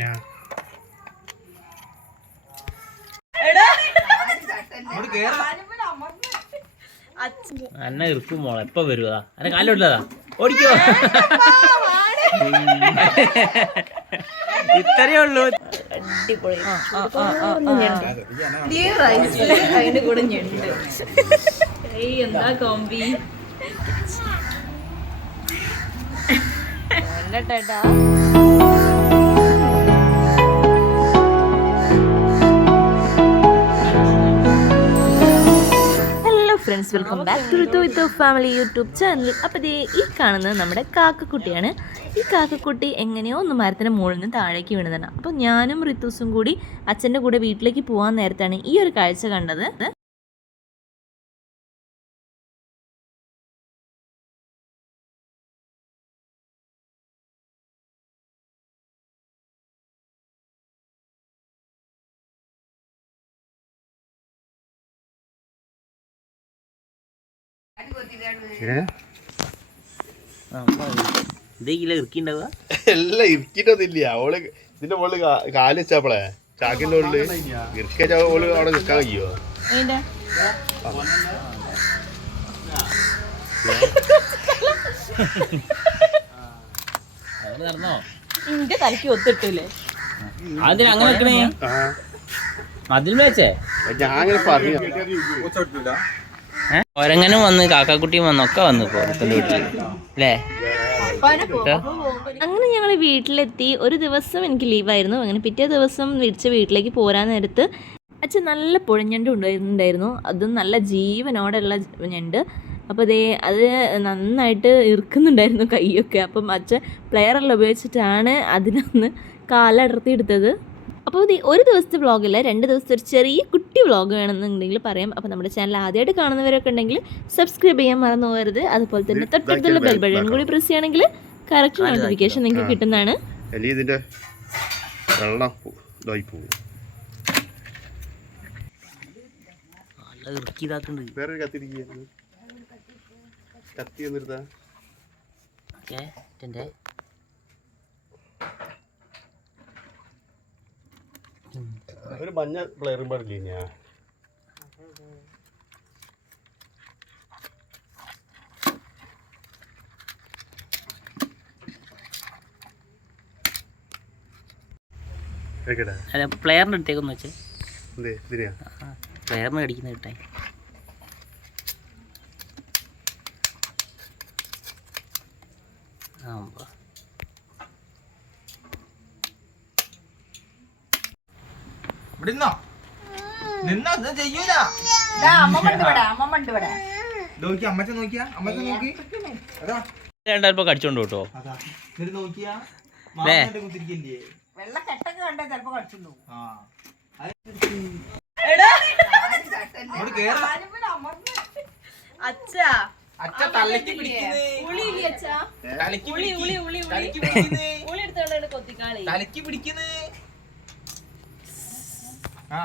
ഞാൻ അന്ന ഇറുക്കും മോളെ. എപ്പ വരുവാ? അന്നെ കാലോട്ടതാ ഓടിക്കോ. ഇത്രയേ ഉള്ളൂ. അടിപൊളി. അതിന്റെ കൂടെ ഞണ്ട്. ഏയ് എന്താ കോമ്പി ടേട്ടാ friends welcome back to Ritu with family YouTube channel അപ്പോൾ ദേ ഈ കാണുന്നത് നമ്മുടെ കാക്കക്കുട്ടിയാണ്. ഈ കാക്കക്കുട്ടി എങ്ങനെയോ ഒന്ന് മരത്തിന്റെ മുകളിൽ നിന്ന് താഴേക്ക് വീണതാണ്. അപ്പോൾ ഞാനും റിത്തൂസും കൂടി അച്ഛന്റെ കൂടെ വീട്ടിലേക്ക് പോകാൻ നേരത്താണ് ഈ ഒരു കാഴ്ച കണ്ടത്. എല്ലാം അവൾ ഇതിന്റെ മുകളിൽ കാൽ വെച്ചപ്പോളെ. ചാക്കിന്റെ ഉള്ളിൽ ഇരിക്ക അവൾ അവിടെ നിൽക്കാൻ കഴിയോ ഒത്തിട്ടില്ലേ അതിന് അങ്ങനെ വെക്കണേ? അതിൽ വെച്ചേ? ഞാൻ അങ്ങനെ പറഞ്ഞു ഒരങ്ങനും വന്ന് കാക്കാക്കുട്ടിയും വന്ന് ഒക്കെ വന്നു വീട്ടിൽ. അല്ലേ? അങ്ങനെ ഞങ്ങൾ വീട്ടിലെത്തി. ഒരു ദിവസം എനിക്ക് ലീവായിരുന്നു. അങ്ങനെ പിറ്റേ ദിവസം തിരിച്ച് വീട്ടിലേക്ക് പോരാൻ നേരത്ത് അച്ഛൻ നല്ല പുഴഞ്ഞണ്ട് ഉണ്ടായിരുന്നുണ്ടായിരുന്നു. അതും നല്ല ജീവനോടെയുള്ള ഞണ്ട്. അപ്പോൾ അതേ അത് നന്നായിട്ട് ഇറുക്കുന്നുണ്ടായിരുന്നു കൈയൊക്കെ. അപ്പം അച്ഛൻ പ്ലെയറെല്ലാം ഉപയോഗിച്ചിട്ടാണ് അതിനൊന്ന് കാലടർത്തി എടുത്തത്. അപ്പോൾ ഒരു ദിവസത്തെ വ്ളോഗല്ല രണ്ട് ദിവസത്തെ ഒരു ചെറിയ കുട്ടി വ്ളോഗ് വേണമെന്നുണ്ടെങ്കിൽ പറയാം. അപ്പോൾ നമ്മുടെ ചാനൽ ആദ്യമായിട്ട് കാണുന്നവരൊക്കെ ഉണ്ടെങ്കിൽ സബ്സ്ക്രൈബ് ചെയ്യാൻ മറന്നു പോകരുത്. അതുപോലെ തന്നെ തൊട്ടടുത്തുള്ള ബെൽ ബട്ടൺ കൂടി പ്രസ് ചെയ്യുകയാണെങ്കിൽ കറക്റ്റ് നോട്ടിഫിക്കേഷൻ നിങ്ങൾക്ക് കിട്ടുന്നതാണ്. എലി ഇതിന്റെ വെള്ളം ഇതായി പോകും. നല്ല ഇറുക്കി ഇതാക്കുന്നുണ്ട് വേറൊരു കത്തിരിക്കുന്നു കത്തി എന്നിരുത്താ ഓക്കെ ഒരു മഞ്ഞ പ്ലെയറും പാടില്ലേ ഞാൻ പ്ലെയറിന്റെ അടുത്തേക്കൊന്ന് വെച്ചേ. പ്ലെയറിന് അടിക്കുന്ന കിട്ടേ ആ ഉവ്വ. ഇവിടെ നിന്നോ നിന്നോ ഇത് ചെയ്യൂല. നോക്കി അമ്മച്ച നോക്കിയാ? അമ്മച്ച നോക്കി. അതാ. രണ്ടായിരം രൂപ കടിച്ചോണ്ട് കേട്ടോ അതാ. എന്നിട്ട് നോക്കിയാ. മാമന്റെ കുത്തിരിക്കല്ലേ? ആ. അങ്ങോട്ട് കേറ്. അച്ഛാ. അച്ഛ തലയ്ക്ക് പിടിക്കുന്നേ. തലയ്ക്ക് പിടിക്ക്. തലയ്ക്ക് പിടിക്കുന്നേ. തലയ്ക്ക് പിടിക്കുന്നേ. ആ.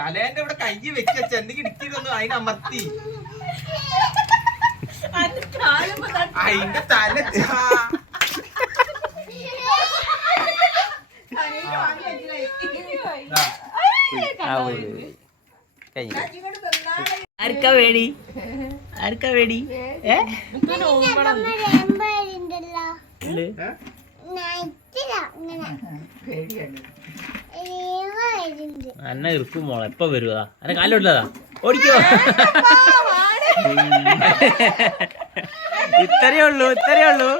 തലേന്റെ ഇവിടെ കൈ വെച്ച ചെന്തിക്ക് ഇടിക്കുന്നു അതിനമർത്തി അതിന്റെ തല ആർക്കാ വേടി ആർക്കാ വേടി ഏ? ഇല്ലേ? അന്ന ഇറുക്കും മോളെ. എപ്പ വരുവാ? അന്നെ കാലോട്ടതാ ഓടിക്കോ. ഇത്രയേ ഉള്ളൂ ഇത്രയേ ഉള്ളൂ.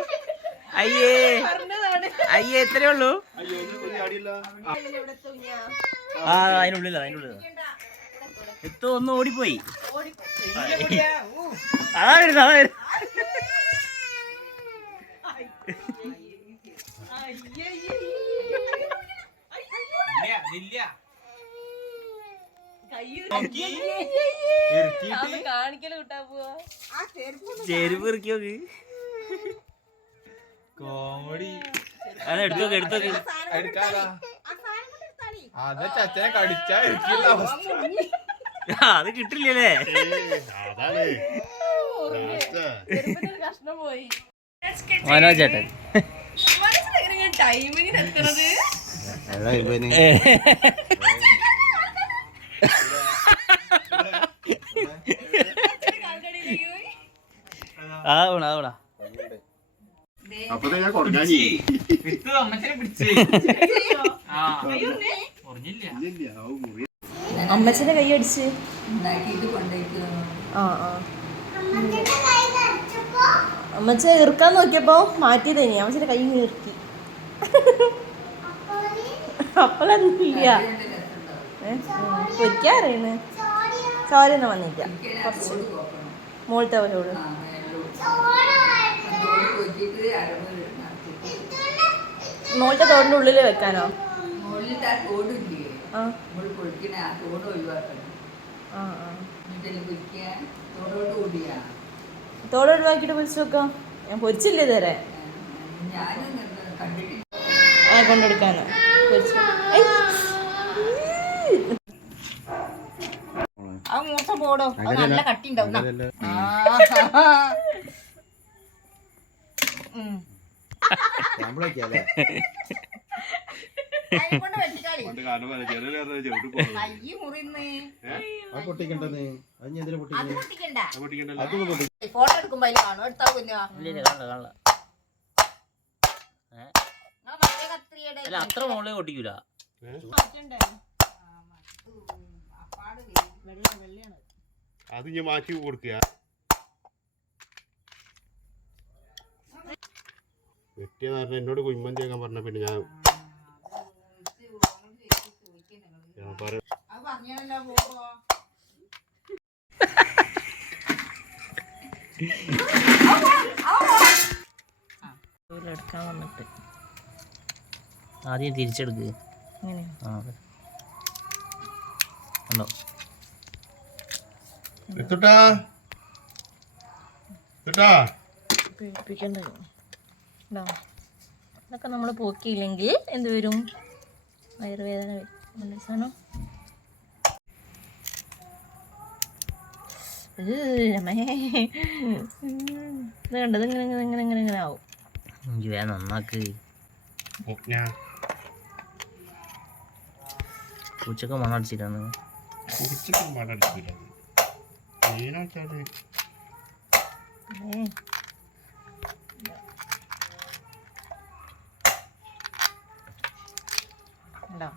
അയ്യേ. അയ്യേ ഇത്രയേ ഉള്ളൂ. ആ അതിനുള്ളില്ല അതിനുള്ളില്ല എത്തോ ഒന്ന് ഓടിപ്പോയി. അതാ വരുന്നത് അതാ വരുന്ന. ഇറുക്കിയിട്ട് കാണിക്കൽ കിട്ടാ പോവാ. ചെരുപ്പ് ഇറക്കി നോക്ക്. കോമഡി. അത് എടുത്തോക്ക് എടുത്തോക്ക്. എടുക്കാതാ. അത് ചച്ചനെ കടിച്ചാ ഇരിക്കില്ല അവസ്ഥ. അത് കിട്ടില്ലല്ലേ? അതാണ്. കഷ്ണം പോയി. മനോജ് ചേട്ടൻ. ടൈമിങ്ങിന് എത്തണത്? അതാവണ അതാവണ. അമ്മച്ചനെ കൈ അടിച്ച്. ആ ആ. അമ്മച്ച ഇറുക്കാൻ നോക്കിയപ്പോ മാറ്റി തന്നെ അമ്മച്ചന്റെ കൈ ഇറുക്കി. അപ്പളൊന്നുമില്ല. പൊരിക്കാറിയണ് ചോരന്ന് വന്നില്ല. കുറച്ച് മോളത്തെ അവരോട് മുകളിലത്തെ തോടിന്റെ ഉള്ളിൽ വെക്കാനോ? തോട് ഒഴിവാക്കിയിട്ട് പൊരിച്ചു വെക്കാം? ഞാൻ പൊരിച്ചില്ലേ ഇതുവരെ. ആ കൊണ്ടെടുക്കാന്ന്. ആ മൂത്ത പോടോ. അത് നല്ല കട്ടി ഉണ്ടാവും അത് അത് ഫോട്ടോ എടുക്കുമ്പോ അതിൽ കാണും എടുത്താ പിന്നെ. അല്ല അത്ര മുകളിൽ പൊട്ടിക്കൂല അത് ഞാൻ മാറ്റി കൊടുക്കുക. വെട്ടിയെന്ന് എന്നോട് കുഴിമന്തി ആക്കാൻ പറഞ്ഞ പിന്നെ ഞാൻ എടുക്കാൻ വന്നിട്ട് ആദ്യം തിരിച്ചെടുക്ക്. ഇങ്ങനെ ആ. ഉണ്ടോ എത്തുട്ടാ. എത്തുട്ടാ. പേടിപ്പിക്കണ്ട. ഇതൊക്കെ നമ്മൾ പോക്കിയില്ലെങ്കിൽ എന്ത് വരും? വയറുവേദന വരും. സാധനം? ഇത് കണ്ടത് ഇങ്ങനെ ഇങ്ങനെ ഇങ്ങനെ ഇങ്ങനെ ആവും. നന്നാക്ക്. ഞാൻ മണം അടിച്ചിട്ടാണ് പൂച്ചക്ക് മണം മീനാച്ചാൽ ഏ. ഉണ്ടോ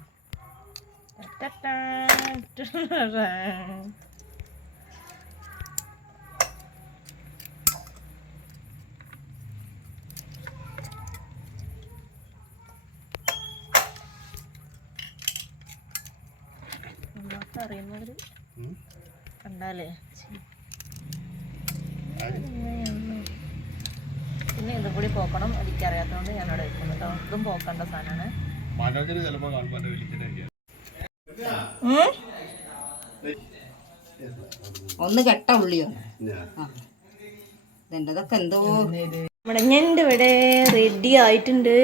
ഇങ്ങനെയൊന്നും. പിന്നെ ഇതും കൂടി പോക്കണം. എനിക്കറിയാത്തതുകൊണ്ട് ഞാൻ അവിടെ വെക്കുന്നു കേട്ടോ ഇതും പോക്കേണ്ട സാധനമാണ് ഒന്ന് കെട്ട ഉള്ളിയോ? ഞാൻ ഇതെന്റതൊക്കെ എന്തോ? നമ്മുടെ ഞണ്ട് ഇവിടെ റെഡി ആയിട്ടുണ്ട്.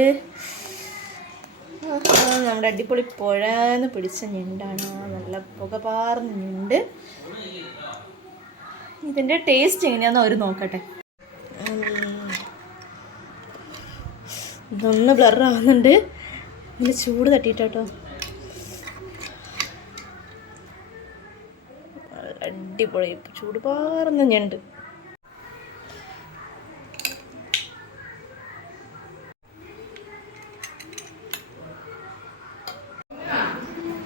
നമ്മുടെ അടിപൊളി പുഴന്ന് പിടിച്ച ഞണ്ടാണ്. നല്ല പുക പാർന്ന ഞണ്ട്. ഇതിന്റെ ടേസ്റ്റ് എങ്ങനെയാണെന്ന് അവർ നോക്കട്ടെ. ഇതൊന്ന് ബ്ലർ ആവുന്നുണ്ട്. ഇതിൽ ചൂട് തട്ടിയിട്ടോ അടിപൊളി. ചൂട് പാർന്ന ഞണ്ട്.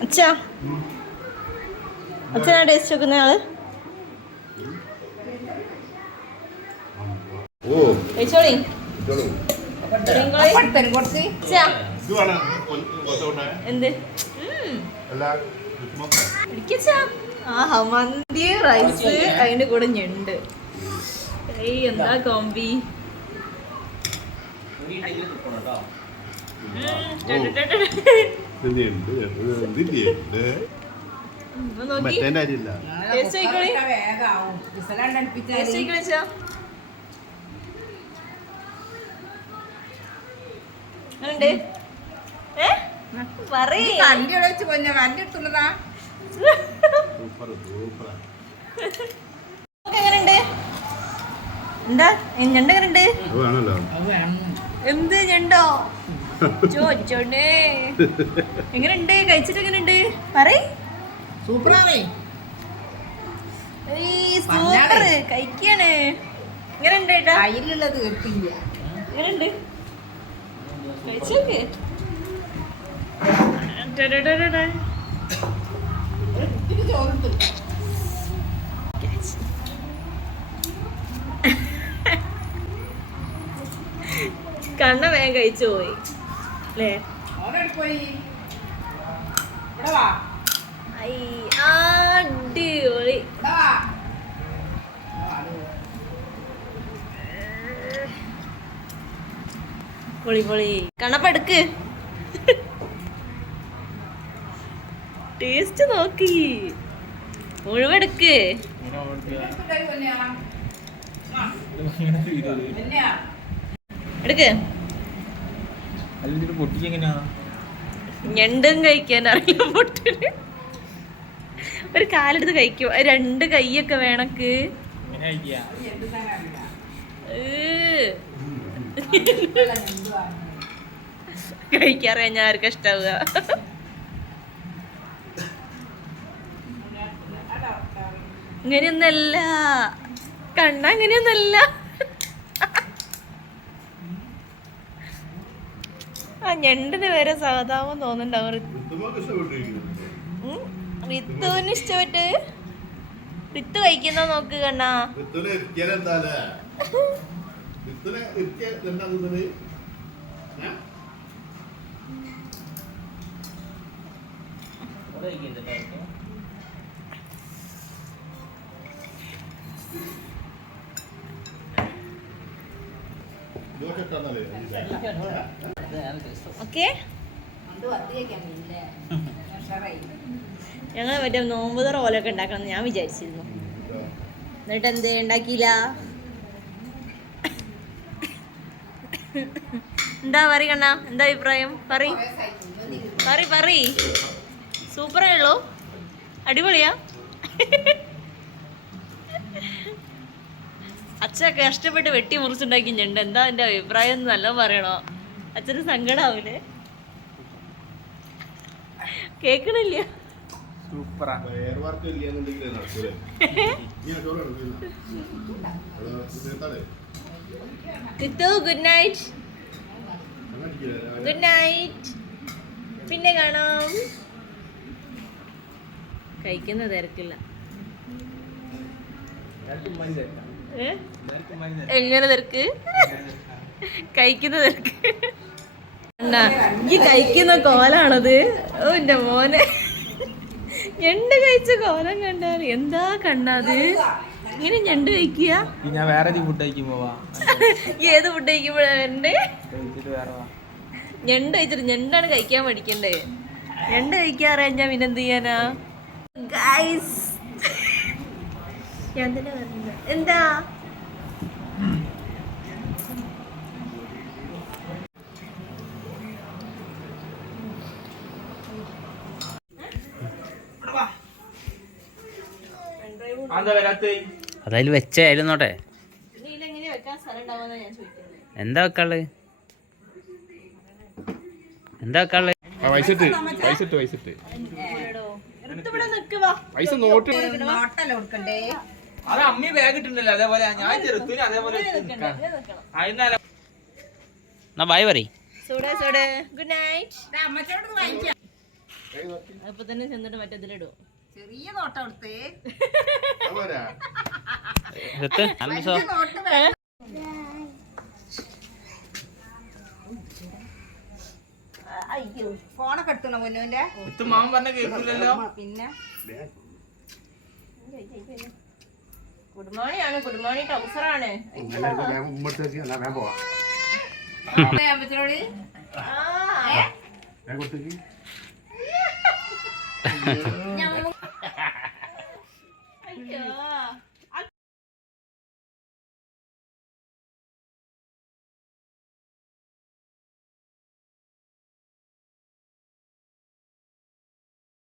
അച്ഛാ. അച്ഛനാ ടേസ്റ്റ് വെക്കുന്ന ആൾ ഓ കഴിച്ചോളി ഇതോളൂ. തരും കുറച്ച് അച്ഛാ ഇത് വേണം കൊത്തോട്ടെ എന്ത് ഉം. അല്ല ഉപ്പുമാ. പിടിക്കച്ചാ ആഹാ മന്തി റൈസ് അതിന്റെ കൂടെ ഞണ്ട്. എന്താ കോമ്പി മറ്റേന്റെ കാര്യമില്ല ടേസ്റ്റ് ആയിക്കോളി വേഗാവും വിസലാണ്ട് അടുപ്പിച്ചാൽ ടേസ്റ്റ് ആയിക്കോളി അച്ഛാ ഉണ്ട് ഏ പറയ് കണ്ടി വെച്ച് പോഞ്ഞ കണ്ടി എടുത്തുള്ളതാ സൂപ്പർ സൂപ്പർ എങ്ങനെയുണ്ട് എന്താ? ഞണ്ട് എങ്ങനെയുണ്ട് എന്ത് ഞണ്ടോ? ചോദിച്ചോണ്ടേ. എങ്ങനെയുണ്ട് കഴിച്ചിട്ട് എങ്ങനെയുണ്ട് പറയ്. സൂപ്പറാണേ. സൂപ്പർ കഴിക്കാണ്. എങ്ങനെയുണ്ട് കയ്യിലുള്ളത് കിട്ടില്ല. എങ്ങനെയുണ്ട് കഴിച്ചോക്ക്. കണ്ണ വേഗം കഴിച്ചു പോയി. അല്ലേ? അടിപൊളി ഇവിടെ വാ പൊളി പൊളി. കണപ്പെടുക്ക് ടേസ്റ്റ് നോക്കി. മുഴുവെടുക്ക്. എടുക്ക്. ഞണ്ടും കഴിക്കാൻ അറിയില്ല പൊട്ടിന്. ഒരു കാലെടുത്ത് കഴിക്കും. രണ്ട് കൈയൊക്കെ വേണക്ക്? ഏ. കഴിക്കാറിയാ ഞാൻ ആർക്കും ഇഷ്ടാവുക? ഇങ്ങനെയൊന്നല്ല. കണ്ണ അങ്ങനെയൊന്നല്ല ആ ഞണ്ടിന് വരെ സാധാമ തോന്നുന്നുണ്ടാവും റിത്തുവിന് ഇഷ്ടപ്പെട്ട്? റിത്ത് കഴിക്കുന്ന നോക്ക് കണ്ണാ. ഋതുവിനെ ഇരിക്കാൻ എന്താല്ലേ ഋതുവിനെ ഇരിക്കാൻ എന്താ തിന്നത് ഏ? ദോശ ഇട്ടാന്നല്ലേ? ഓക്കെ. എന്ത് വത്തിയേക്കാൻ ഇല്ലേ? ഉഷാറായി. ഞങ്ങൾ മറ്റേ നോമ്പുതറ പോലെയൊക്കെ ഉണ്ടാക്കണം എന്ന് ഞാൻ വിചാരിച്ചിരുന്നു. എന്നിട്ട് എന്ത് ഉണ്ടാക്കിയില്ല? എന്താ പറ കണ്ണ? എന്താ അഭിപ്രായം? പറ പറ പറ സൂപ്പറേ ഉള്ളൂ അടിപൊളിയാ. അച്ഛ കഷ്ടപ്പെട്ട് വെട്ടി മുറിച്ചുണ്ടാക്കി ഞണ്ട്. എന്താ എന്റെ അഭിപ്രായം എന്ന് നല്ല പറയണോ? അച്ഛന് സങ്കടാവൂലേ? കേക്കണില്ല. സൂപ്പറാ Kithu good night good night പിന്നെ കാണാം. കഴിക്കുന്ന തിരക്കില്ല? എങ്ങനെ തിരക്ക്? കഴിക്കുന്ന തിരക്ക്. ഈ കഴിക്കുന്ന കോലാണത്. ഓ എന്റെ മോനെ. എണ്ണ കഴിച്ച കോലം കണ്ടാൽ എന്താ കണ്ണാത് ഇങ്ങനെ ഞണ്ട് കഴിക്കുക? ഞാൻ വേറെ ഫുഡ് കഴിക്കും പോവാ ഏത് ഫുഡ് കഴിക്കുമ്പോഴേ ഞണ്ട് കഴിച്ചിട്ട് ഞണ്ടാണ് കഴിക്കാൻ പഠിക്കണ്ടേ? ഞണ്ട് കഴിക്കാറേ ഞാൻ പിന്നെ എന്ത് ചെയ്യാനാ? ഗൈസ് ഞാൻ തന്നെ എന്താ? എന്താ വരാത്ത? അതതിൽ വെച്ചായാലും നോട്ടെ എന്താ വെക്കാൾ എന്താ വെക്കാൾ പൈസ നോട്ട് അത് അമ്മി ബാഗ് അതേപോലെ ഞാൻ ചെറുത്തിന് അതേപോലെ അതിനാല എന്നാ ബായ് പറ സൂടെ സൂടെ ഗുഡ് നൈറ്റ് അമ്മച്ചോട് വാങ്ങിക്കാം. അപ്പൊ തന്നെ ചെന്നിട്ട് മറ്റേതിലിടും. ചെറിയ നോട്ടം എടുത്തേ. അയ്യോ ഫോണൊക്കെ എടുത്തണോ മുന്നുവിന്റെ മാമൻ പറഞ്ഞ കേൾക്കില്ലല്ലോ പിന്നെ? ഗുഡ് മോർണിംഗ് ആണ് ഗുഡ് മോർണിംഗ് ഞാൻ